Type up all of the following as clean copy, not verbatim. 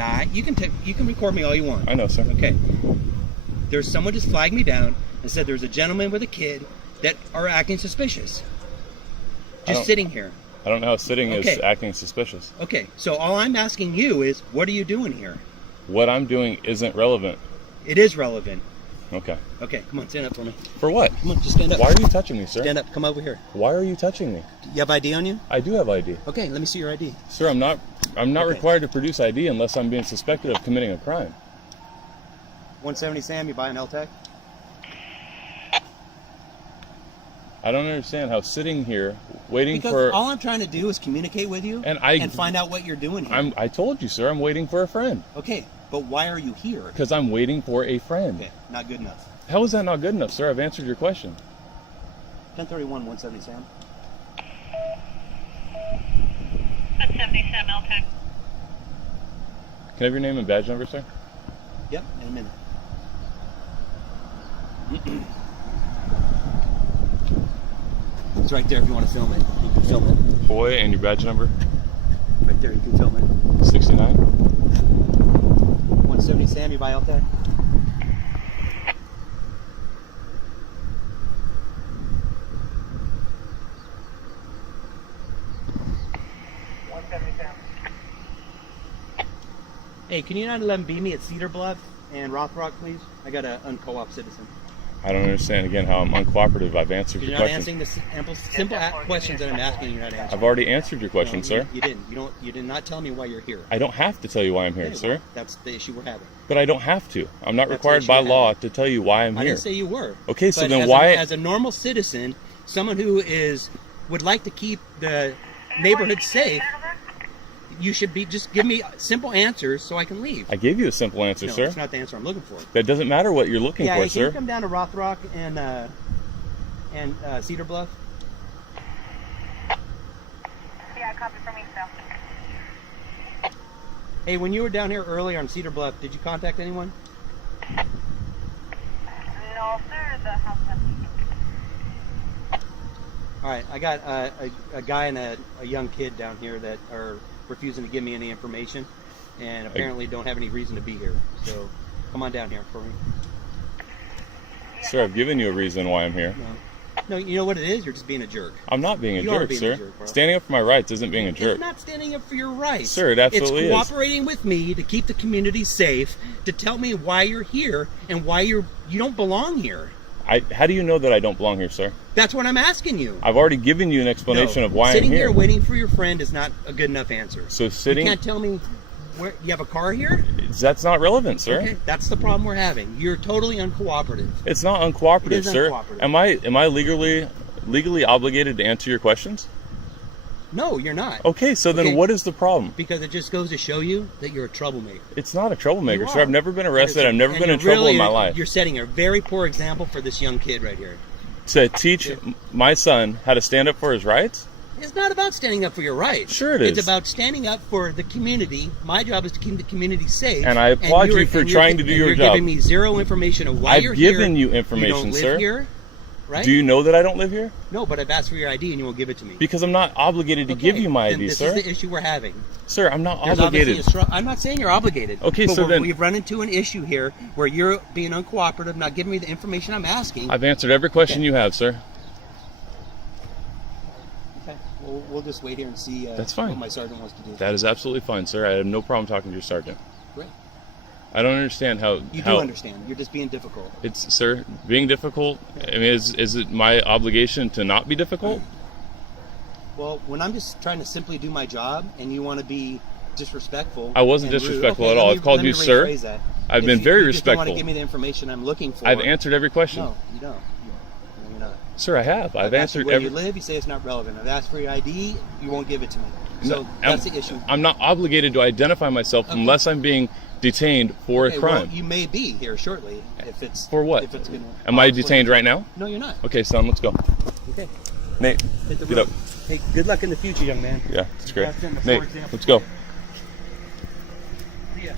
guy. You can record me all you want. I know, sir. Okay. There's someone just flagged me down and said there's a gentleman with a kid that are acting suspicious. Just sitting here. I don't know how sitting is acting suspicious. Okay, so all I'm asking you is, what are you doing here? What I'm doing isn't relevant. It is relevant. Okay. Okay, come on, stand up for me. For what? Come on, just stand up. Why are you touching me, sir? Stand up, come over here. Why are you touching me? You have ID on you? I do have ID. Okay, let me see your ID. Sir, I'm not required to produce ID unless I'm being suspected of committing a crime. 170 Sam, you buy an LTEC? I don't understand how sitting here waiting because all I'm trying to do is communicate with you and find out what you're doing here. I told you, sir, I'm waiting for a friend. Okay, but why are you here? Because I'm waiting for a friend. Okay, not good enough. How is that not good enough, sir? I've answered your question. 1031, 170 Sam. 170 Sam, LTEC. Can I have your name and badge number, sir? Yep, in a minute. It's right there if you want to film it. You can film it. Boy, and your badge number? Right there, you can film it. 69? 170 Sam, you buy LTEC? Hey, can you not let him beat me at Cedar Bluff and Rothrock, please? I got an unco-op citizen. I don't understand, again, how I'm uncooperative. I've answered your question. You're not answering the simple questions that I'm asking. You're not answering. I've already answered your question, no, sir. You didn't. You did not tell me why you're here. I don't have to tell you why I'm here, okay, sir. Well, that's the issue we're having. But I don't have to. I'm not required by law to tell you why I'm here. I didn't say you were. Okay, so then why? As a normal citizen, someone who would like to keep the neighborhood safe, you should just give me simple answers so I can leave. I gave you a simple answer, no, sir. That's not the answer I'm looking for. That doesn't matter what you're looking for, sir. Can you come down to Rothrock and Cedar Bluff? Yeah, copy for me, so. Hey, when you were down here earlier on Cedar Bluff, did you contact anyone? No, sir. The house empty. All right, I got a guy and a young kid down here that are refusing to give me any information, and apparently don't have any reason to be here. So, come on down here for me. Sir, I've given you a reason why I'm here. No, you know what it is? You're just being a jerk. I'm not being a jerk, sir. Standing up for my rights isn't being a jerk. It's not standing up for your rights. Sir, it absolutely is. It's cooperating with me to keep the community safe, to tell me why you're here and why you don't belong here. How do you know that I don't belong here, sir? That's what I'm asking you. I've already given you an explanation of why I'm here. Sitting here waiting for your friend is not a good enough answer. So sitting... You can't tell me where you have a car here? That's not relevant, sir. Okay, that's the problem we're having. You're totally uncooperative. It's not uncooperative, it is sir. Uncooperative. Am I legally obligated to answer your questions? No, you're not. Okay, so then what is the problem? Because it just goes to show you that you're a troublemaker. It's not a troublemaker, sir. I've never been arrested. I've never been in trouble in my life. You're setting a very poor example for this young kid right here. To teach my son how to stand up for his rights? It's not about standing up for your rights. Sure it is. It's about standing up for the community. My job is to keep the community safe. And I applaud you for trying to do your job. You're giving me zero information of why you're here. I've given you information, sir. You don't live here, right? Do you know that I don't live here? No, but I've asked for your ID and you won't give it to me. Because I'm not obligated to give you my ID, sir. This is the issue we're having. Sir, I'm not obligated. I'm not saying you're obligated. Okay, but so then... we've run into an issue here where you're being uncooperative, not giving me the information I'm asking. I've answered every question you have, sir. Okay, we'll just wait here and see That's fine. what my sergeant wants to do. That is absolutely fine, sir. I have no problem talking to your sergeant. Great. I don't understand how... You do understand. You're just being difficult. It's, sir, being difficult, I mean, is it my obligation to not be difficult? Well, when I'm just trying to simply do my job and you want to be disrespectful... I wasn't disrespectful at all. I've called you sir. I've been very respectful. You don't want to give me the information I'm looking for. I've answered every question. No, you don't. No, you're not. Sir, I have. I've answered every... Where you live, you say it's not relevant. I've asked for your ID, you won't give it to me. So that's the issue. I'm not obligated to identify myself unless I'm being detained for a crime. Well, you may be here shortly if it's... For what? If it's gonna... Am I detained right now? No, you're not. Okay, son, let's go. Okay. Nate, get up. Hey, good luck in the future, young man. Yeah, that's great. Nate, let's go. See ya.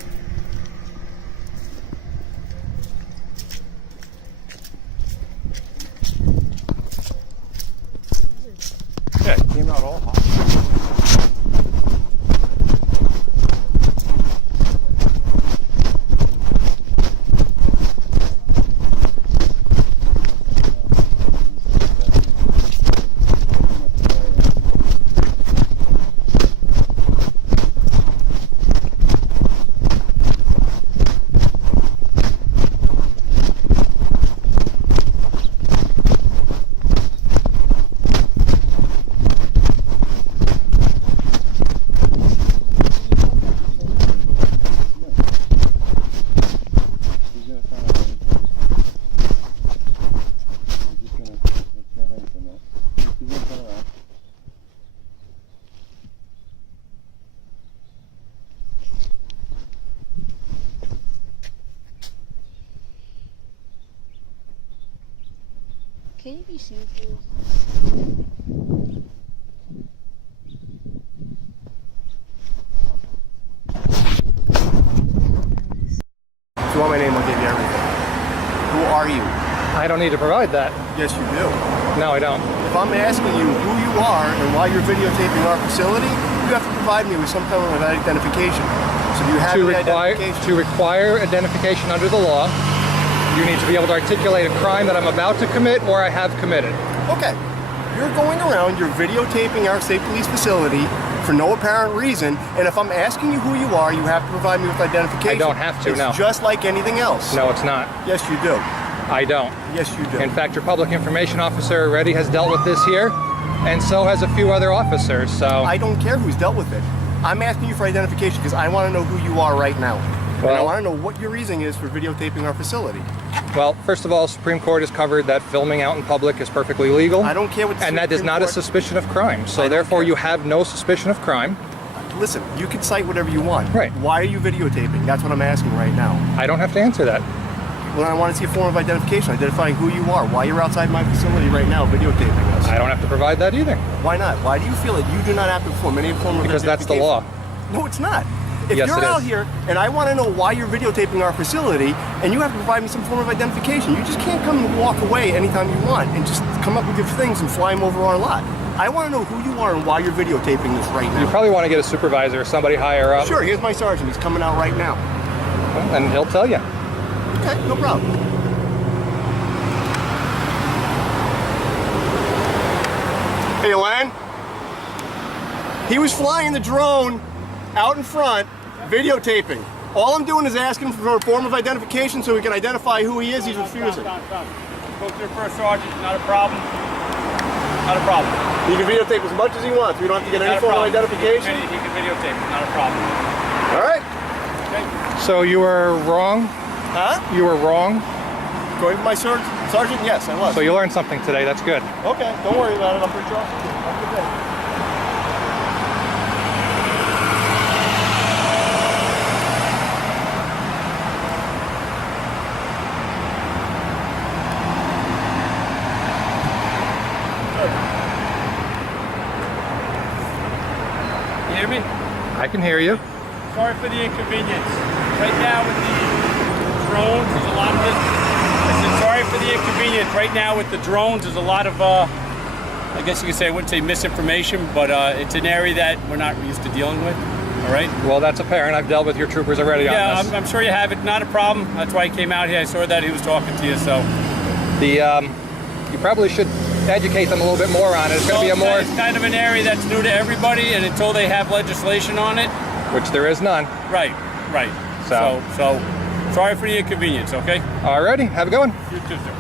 Yeah, it came out all hot. Can you be seen, please? If you want my name, I'll give you everything. Who are you? I don't need to provide that. Yes, you do. No, I don't. If I'm asking you who you are and why you're videotaping our facility, you have to provide me with some kind of identification. So do you have any identification? To require identification under the law, you need to be able to articulate a crime that I'm about to commit or I have committed. Okay. You're going around, you're videotaping our state police facility for no apparent reason, and if I'm asking you who you are, you have to provide me with identification. I don't have to, no. It's just like anything else. No, it's not. Yes, you do. I don't. Yes, you do. In fact, your public information officer already has dealt with this here, and so has a few other officers, so... I don't care who's dealt with it. I'm asking you for identification because I want to know who you are right now. And I want to know what your reason is for videotaping our facility. Well, first of all, Supreme Court has covered that filming out in public is perfectly legal. I don't care what the And that is Supreme not a Court- suspicion of crime. So therefore, you have no suspicion of crime. Listen, you can cite whatever you want. Right. Why are you videotaping? That's what I'm asking right now. I don't have to answer that. Well, I want to see a form of identification, identifying who you are, why you're outside my facility right now videotaping us. I don't have to provide that either. Why not? Why do you feel that you do not have to perform any form of Because that's the law. No, it's not. If Yes, you're it out is. here and I want to know why you're videotaping our facility and you have to provide me some form of identification, you just can't come and walk away anytime you want and just come up with your things and fly them over our lot. I want to know who you are and why you're videotaping this right now. You probably want to get a supervisor or somebody higher up. Sure, here's my sergeant. He's coming out right now. And he'll tell you. Okay, no problem. Hey, Len. He was flying the drone out in front, videotaping. All I'm doing is asking for a form of identification so we can identify who he is. He's refusing. Go to your first sergeant, not a problem. Not a problem. He can videotape as much as he wants. We don't have to get any form of identification. He can videotape, not a problem. All right. So you were wrong? Huh? You were wrong? Going with my sergeant? Yes, I was. So you learned something today. That's good. Okay, don't worry about it. I'm pretty sure I'll see you. Have a good day. You hear me? I can hear you. Sorry for the inconvenience. Right now with the drones, there's a lot of this. I said sorry for the inconvenience. Right now with the drones, there's a lot of, I guess you could say, I wouldn't say misinformation, but it's an area that we're not used to dealing with. All right? Well, that's apparent. I've dealt with your troopers already on Yeah, this. I'm sure you have it. Not a problem. That's why he came out here. I saw that he was talking to you, so. You probably should educate them a little bit more on it. It's going to be a more... It's kind of an area that's new to everybody, and until they have legislation on it. Which there is none. Right. So sorry for the inconvenience, okay? Alrighty, have a good one. You too, sir.